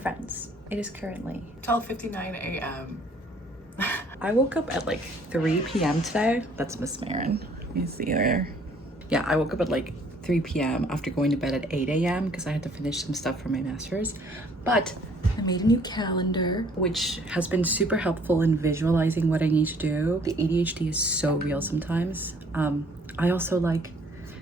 friends. It is currently 12:59 a.m. I woke up at like 3 p.m. today. That's Miss Marin. You see her. Yeah, I woke up at like 3 p.m. after going to bed at 8 a.m. because I had to finish some stuff for my master's. But I made a new calendar, which has been super helpful in visualizing what I need to do. The ADHD is so real sometimes. I also like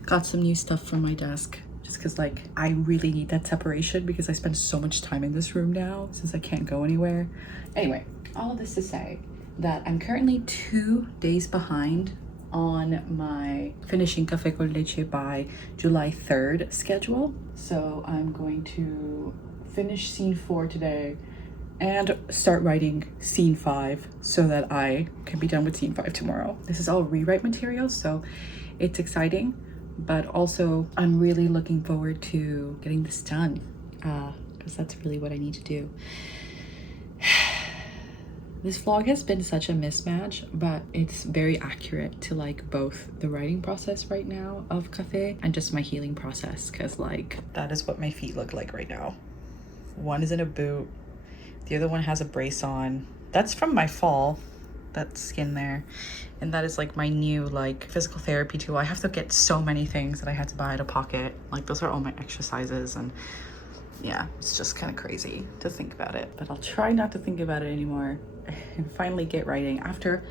got some new stuff from my desk just because like I really need that separation because I spend so much time in this room now since I can't go anywhere. Anyway, all of this to say that I'm currently 2 days behind on my finishing Café con Leche by July 3rd schedule. So I'm going to finish scene 4 today and start writing scene 5 so that I can be done with scene 5 tomorrow. This is all rewrite material, so it's exciting, but also I'm really looking forward to getting this done because that's really what I need to do. This vlog has been such a mismatch, but it's very accurate to like both the writing process right now of Café and just my healing process, because like that is what my feet look like right now. One is in a boot, the other one has a brace on. That's from my fall, that skin there. And that is like my new like physical therapy tool. I have to get so many things that I had to buy out of pocket. Like those are all my exercises, and yeah, it's just kind of crazy to think about it. But I'll try not to think about it anymore and finally get writing after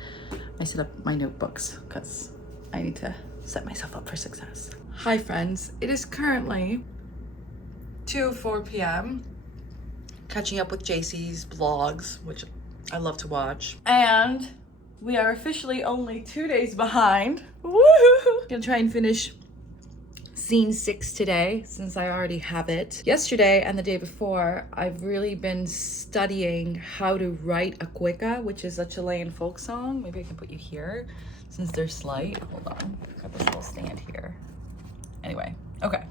I set up my notebooks because I need to set myself up for success. Hi friends, it is currently 2:04 p.m. Catching up with JC's vlogs, which I love to watch. and we are officially only 2 days behind. Woohoo! Gonna try and finish scene 6 today since I already have it. Yesterday and the day before, I've really been studying how to write a cueca, which is a Chilean folk song. Maybe I can put you here since they're slight. Hold on, got this little stand here. Anyway, okay.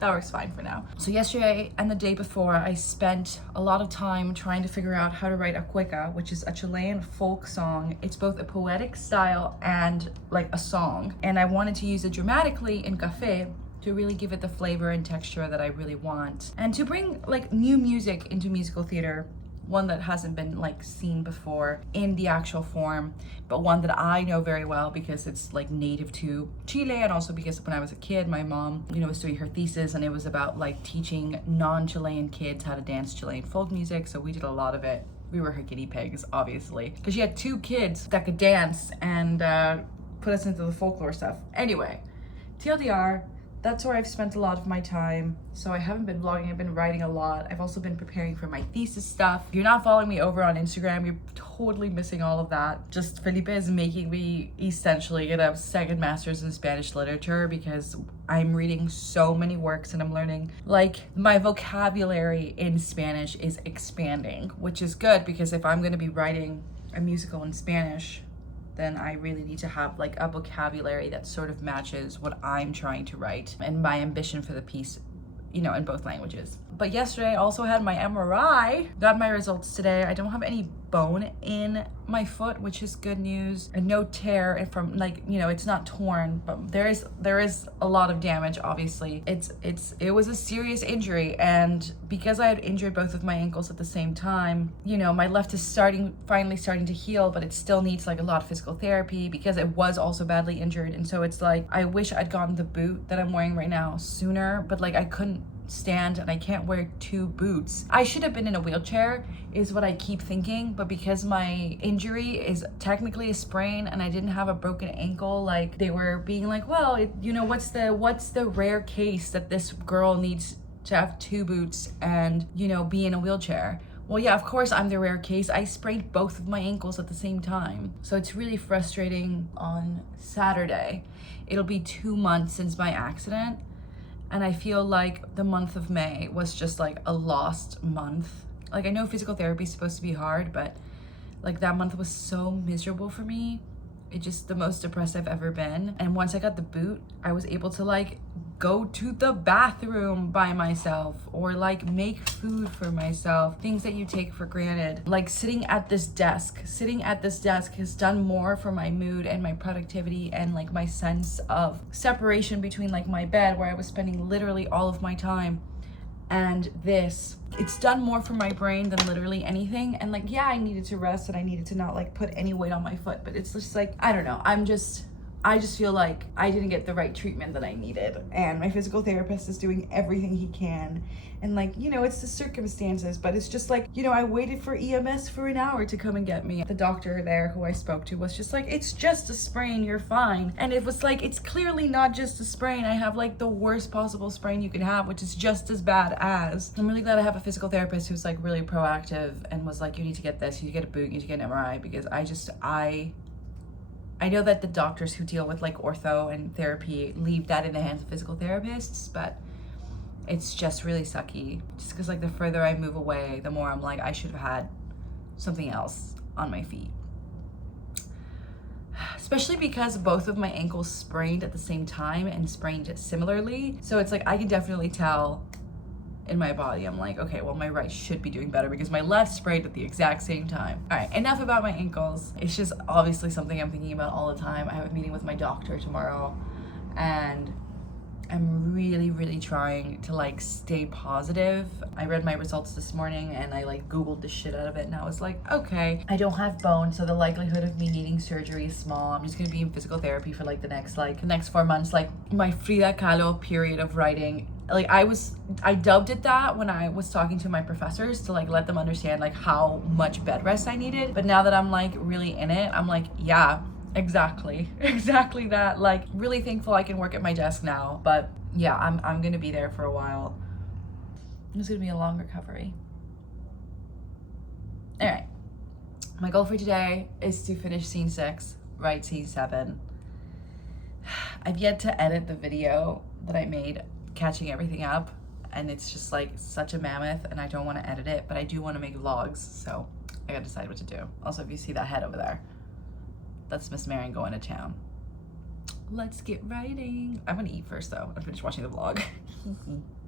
That works fine for now. So yesterday and the day before, I spent a lot of time trying to figure out how to write a cueca, which is a Chilean folk song. It's both a poetic style and like a song. And I wanted to use it dramatically in Café to really give it the flavor and texture that I really want. And to bring like new music into musical theater, one that hasn't been like seen before in the actual form, but one that I know very well because it's like native to Chile, and also because when I was a kid, my mom, was doing her thesis and it was about like teaching non-Chilean kids how to dance Chilean folk music. So we did a lot of it. We were her guinea pigs, obviously, because she had 2 kids that could dance and put us into the folklore stuff. Anyway, TLDR, that's where I've spent a lot of my time. So I haven't been vlogging, I've been writing a lot. I've also been preparing for my thesis stuff. If you're not following me over on Instagram, you're totally missing all of that. Just Felipe is making me essentially get a second master's in Spanish literature because I'm reading so many works and I'm learning, like, my vocabulary in Spanish is expanding, which is good because if I'm gonna be writing a musical in Spanish, then I really need to have like a vocabulary that sort of matches what I'm trying to write and my ambition for the piece, in both languages. But yesterday I also had my MRI, got my results today. I don't have any bone in my foot, which is good news, and no tear from it's not torn, but there is a lot of damage. Obviously it was a serious injury, and because I had injured both of my ankles at the same time, my left is finally starting to heal, but it still needs like a lot of physical therapy because it was also badly injured. And so it's like I wish I'd gotten the boot that I'm wearing right now sooner, but like I couldn't stand and I can't wear 2 boots. I should have been in a wheelchair is what I keep thinking, but because my injury is technically a sprain and I didn't have a broken ankle, like they were being like, well, what's the rare case that this girl needs to have 2 boots and be in a wheelchair? Well, yeah, of course I'm the rare case. I sprained both of my ankles at the same time. So it's really frustrating. On Saturday, it'll be 2 months since my accident. And I feel like the month of May was just like a lost month. Like I know physical therapy is supposed to be hard, but like that month was so miserable for me. It's just the most depressed I've ever been. And once I got the boot, I was able to like go to the bathroom by myself or like make food for myself, things that you take for granted. Like sitting at this desk has done more for my mood and my productivity and like my sense of separation between like my bed, where I was spending literally all of my time, And this, it's done more for my brain than literally anything. And like, yeah, I needed to rest and I needed to not like put any weight on my foot, but it's just like, I don't know. I just feel like I didn't get the right treatment that I needed. And my physical therapist is doing everything he can. And like, you know, it's the circumstances, but it's just like, you know, I waited for EMS for an hour to come and get me. The doctor there who I spoke to was just like, it's just a sprain, you're fine. And it was like, it's clearly not just a sprain. I have like the worst possible sprain you can have, which is just as bad as. I'm really glad I have a physical therapist who's like really proactive and was like, you need to get this, you need to get a boot, you need to get an MRI, because I know that the doctors who deal with like ortho and therapy leave that in the hands of physical therapists, but it's just really sucky. Just because like the further I move away, the more I'm like, I should have had something else on my feet. Especially because both of my ankles sprained at the same time and sprained similarly. So it's like, I can definitely tell in my body, I'm like, okay, well, my right should be doing better because my left sprained at the exact same time. All right, enough about my ankles. It's just obviously something I'm thinking about all the time. I have a meeting with my doctor tomorrow, and I'm really, really trying to like stay positive. I read my results this morning and I like Googled the shit out of it, and I was like, okay, I don't have bone, so the likelihood of me needing surgery is small. I'm just gonna be in physical therapy for like the next 4 months. Like my Frida Kahlo period of writing, like I dubbed it that when I was talking to my professors to like let them understand like how much bed rest I needed. But now that I'm like really in it, I'm like, yeah, exactly that. Like really thankful I can work at my desk now. But yeah, I'm gonna be there for a while. It's gonna be a long recovery. All right, my goal for today is to finish scene 6, write scene 7. I've yet to edit the video that I made catching everything up, and it's just like such a mammoth, and I don't want to edit it, but I do want to make vlogs, so I gotta decide what to do. Also, if you see that head over there, that's Miss Marion going to town. Let's get writing. I'm gonna eat first though and finish watching the vlog.